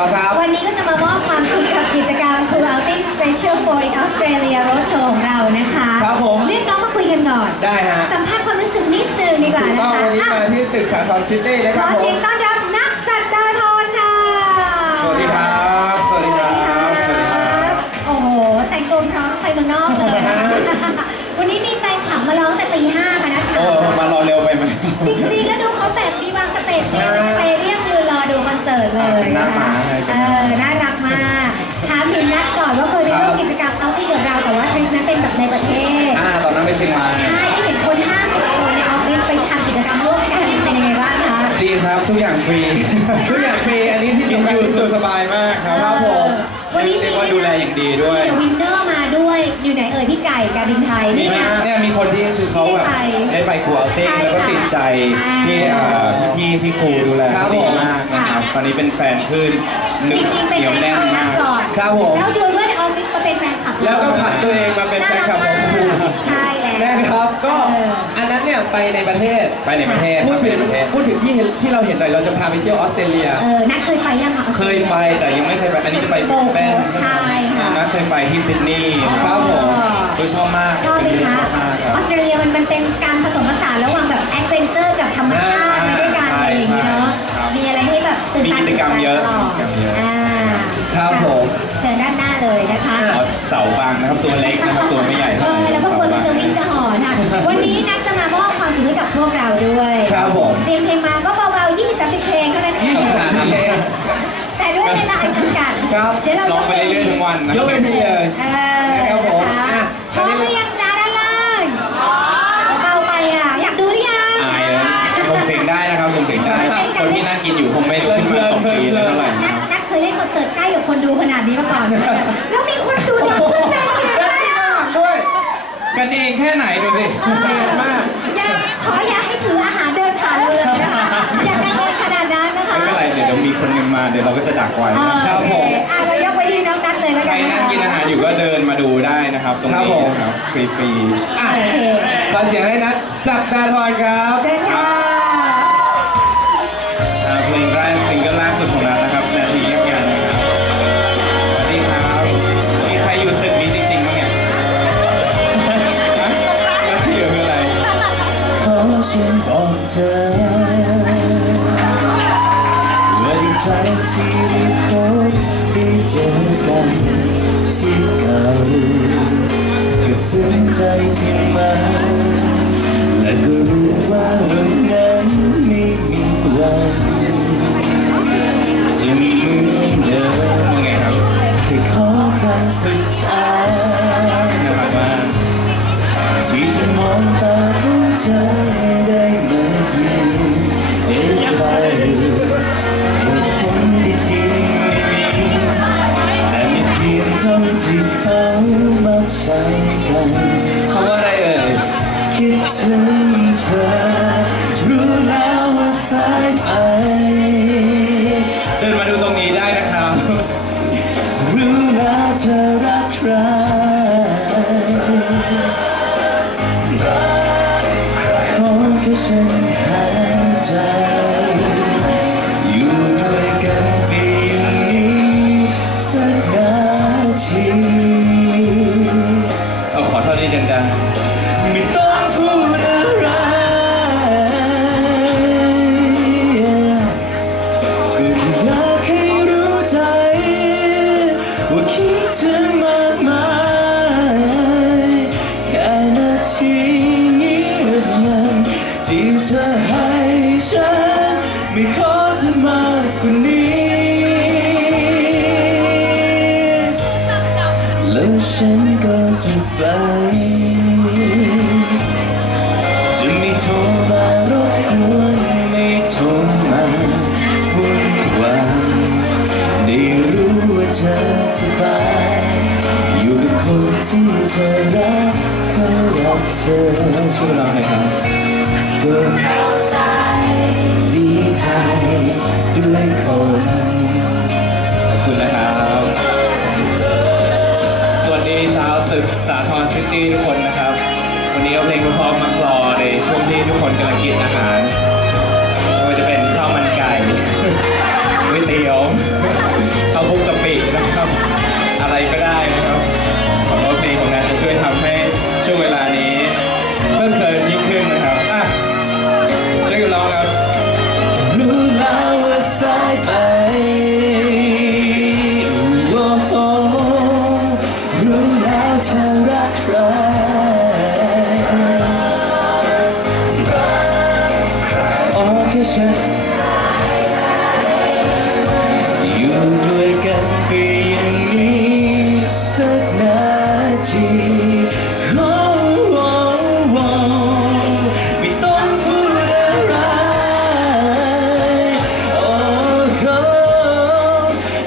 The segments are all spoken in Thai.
รอครับ วันนี้ก็จะมามอบความสุขกับกิจกรรม Cool Outing Special for in Australia Road Show ของเรานะคะครับผมเรียกน้องมาคุยกันก่อน ได้ฮะสัมภาษณ์ความรู้สึกนิดนึงดีกว่าถูกนะต้องคะวันนี้อะมาที่ตึกสาทรซิตี้นะขครับอผเสียมงต้อนรับนักสัตดาธรค่ะสวัสดีครับสวัสดีครับ สวัสดีครับ โอ้โห แต่งตัวพร้อมไปเมืองนอกเลยฮะวันนี้มีแฟนคลับมาร้องแต่ตีห้าค่ะนะคะโอ้มารอเร็วไปไหมจริงๆแล้วดูเขาแบบมีวางสเตจเนี่ยเป็นสเตเดียมยืนรอดูคอนเสิร์ตเลยเป็นหน้า แบบในประเทศ อ่าตอนนั้นไปเชียงรายใช่ที่เห็นคน 50 คนในออฟฟิศไปทำกิจกรรมร่วมกันเป็นยังไงบ้างคะ ดีครับทุกอย่างฟรี ทุกอย่างฟรีอันนี้ที่กินสำคัอญยู่ที่สุสุดดสบายมากครับครับผมวันนี้ เรียกว่าดูแลอย่างดีด้วย มีวินเนอร์มาด้วย อยู่ไหนเอ่ยพี่ไก่การบินไทยมีนี่ไหมไง เนี่ยมีคนที่คือเขาแบบได้ไปครูเอาติ้งใช่แล้วก็ติดใจค่ะที่เอ่อพี่ๆที่ครูดูแลครับดีผม มากนะครับ ตอนนี้เป็นแฟนขึ้นหจนึบริงๆ เป็นเหนียวแฟนแน่คนลับนัมาดกก่อนครับผม แล้วชวนเพื่อนในออฟฟิศมาเป็น ไปในประเทศไปในประเทศพูดไปถึในงประเทศพูดถึงที่เห็นที่เราเห็นหน่อยเราจะพาไปเที่ยวออสเตรเลียเออนัดเคยไปยังคะเคยไปแต่ยังไม่เคยไปอันนี้จะไปบริสเบนใช่ค่ะนะเคยไปที่ซิดนีย์ครับผมคือชอบมากชอบไหมเป็นที่คะชอบมากคอรัอบสเตรเลียมันมันเป็นการผสมผสานระหว่างแบบแอดเวนเจอร์กับธรรมชาติอ่าไปด้วยกันใช่อะไรอย่างนี้เนาะใช่ครับมีอะไรให้แบบตื่นมีตากิจกรรมเยอะตื่นใจตลดมีกิจกรรมเยอะอ่าครับผมเชิญด้านหน้าเลยนะคะอ๋อ เสาบางนะครับตัวเล็กนะครับตัวไม่ใหญ่เอเท่าไหอร่แล้วก็ควรมันจะวิ่งจะหอนค่ะ วันนี้นัดจะมามอบความสุขให้กับพวกเราด้วยครับผมเตรียมเพลงมาก็เบาๆ20 30เพลงเท่านั้นเอง23เพลงแต่ด้วยเวลาอันจำกัด ครับเดี๋ยวเราร้องไปเรื่อยๆทั้งวันนะยกเวทีเลย แค่ไหนดูสิเก่งมากอย่าขออย่าให้ถืออาหารเดินผ่านเราเลยนะคะอย่ากันเองขนาดนั้นนะคะไม่เป็นไรเดี๋ยวมีคนหนึงมาเดี๋ยวเราก็จะดักไว้เออครับโอเคผมอะเรายกไปที่น้องนัดเลยแล้วใครกันนะคะนั่งกินอาหารอยู่ก็เดินมาดูได้นะครับ ตรงครับนี้ผมนะครับฟรีอะโอเคขอเสียงให้นัทสักดาธรครับ เชิญค่ะ ซึ้งใจที่มาและก็รู้ว่าวันนั้นไม่มีวันจะเหมือนเดิมแค่ขอครั้งสุดท้ายที่จะมองตาของเธอได้เหมที่เอกไกลเหตุผลดีๆไม่มีแต่มีเพียงคำที่เขา ใช้กันคำว่าอะไรเอ่ยคิดถึงเธอ รู้แล้วว่าสายไปเดินมาดูตรงนี้ได้นะครับ รู้แล้วเธอรักใครข ฉันก็จะไป จะไม่โทรมารบกวนไม่โทรมาวุ่นวายได้รู้ว่าเธอสบาย อยู่กับคนที่เธอรักเขารักเธอช่วยเราหน่อยครับก็ดีใจด้วยคน ตี้ทุกคนนะครับ วันนี้เอาเพลงพร้อมมาคลอในช่วงที่ทุกคนกำลังกินอาหารไม่ว่าจะเป็นข้าวมันไก่ ไปอย่างนี้สักนาทีไม่ต้องพูดอะไรโอ้โอ้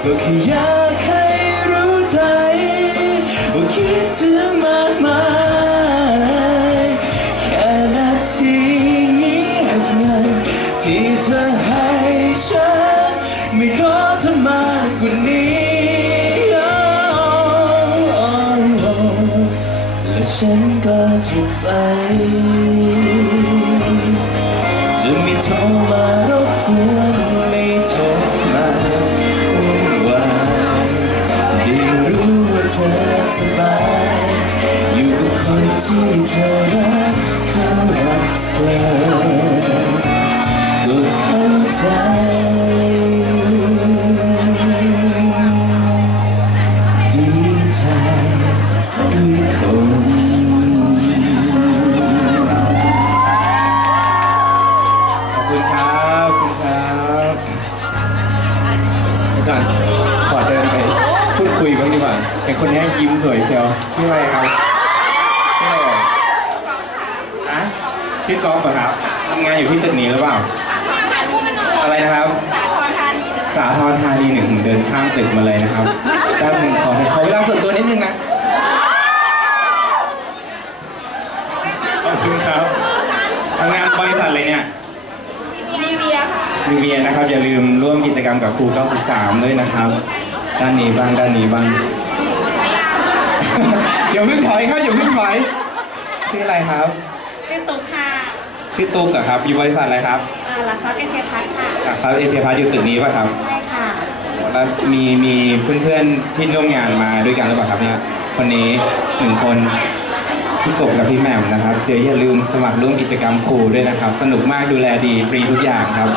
ก็แค่ ที่เธอรักเขารักเธอก็เข้าใจดีใจด้วยคนขอบคุณครับขอบคุณครับอาจารย์ขอเดินไปพูดคุยบ้างดีกว่าเห็นคนนี้ยิ้มสวยเชียวชื่ออะไรครับชื่ออะไรเอ่ยอะ ชื่อก๊อฟเหรอครับทำงานอยู่ที่ตึกนี้หรือเปล่า อะไรนะครับ สาทรธานีหนึ่งผมเดินข้ามตึกมาเลยนะครับแป๊บหนึ่งขอขอเวลาส่วนตัวนิดนึงนะ ขอบคุณครับทำงานบริษัทเลยเนี่ยนีเวียค่ะนิเวียนะครับอย่าลืมร่วมกิจกรรมกับครู 93 ด้วยนะครับ ด้านนี้บ้างด้านนี้บ้างอย่าเพิ่งถอยครับอย่าเพิ่งถอยชื่ออะไรครับ ชื่อตุ๊กค่ะชื่อตุ๊กเหรอครับอยู่บริษัทอะไรครับอ่าลักซับเอเชียพัทค่ะครับเอเชียพาร์ทอยู่ตึกนี้ป่ะครับใช่ค่ะแล้วมีมีเพื่อนๆที่ร่วมงานมาด้วยกันหรือเปล่าครับเนี่ยคนนี้หนึ่งคนพี่กบกับพี่แหม่มนะครับ เดี๋ยวอย่าลืมสมัครร่วมกิจกรรมครูด้วยนะครับ สนุกมากดูแลดีฟรีทุกอย่างครับ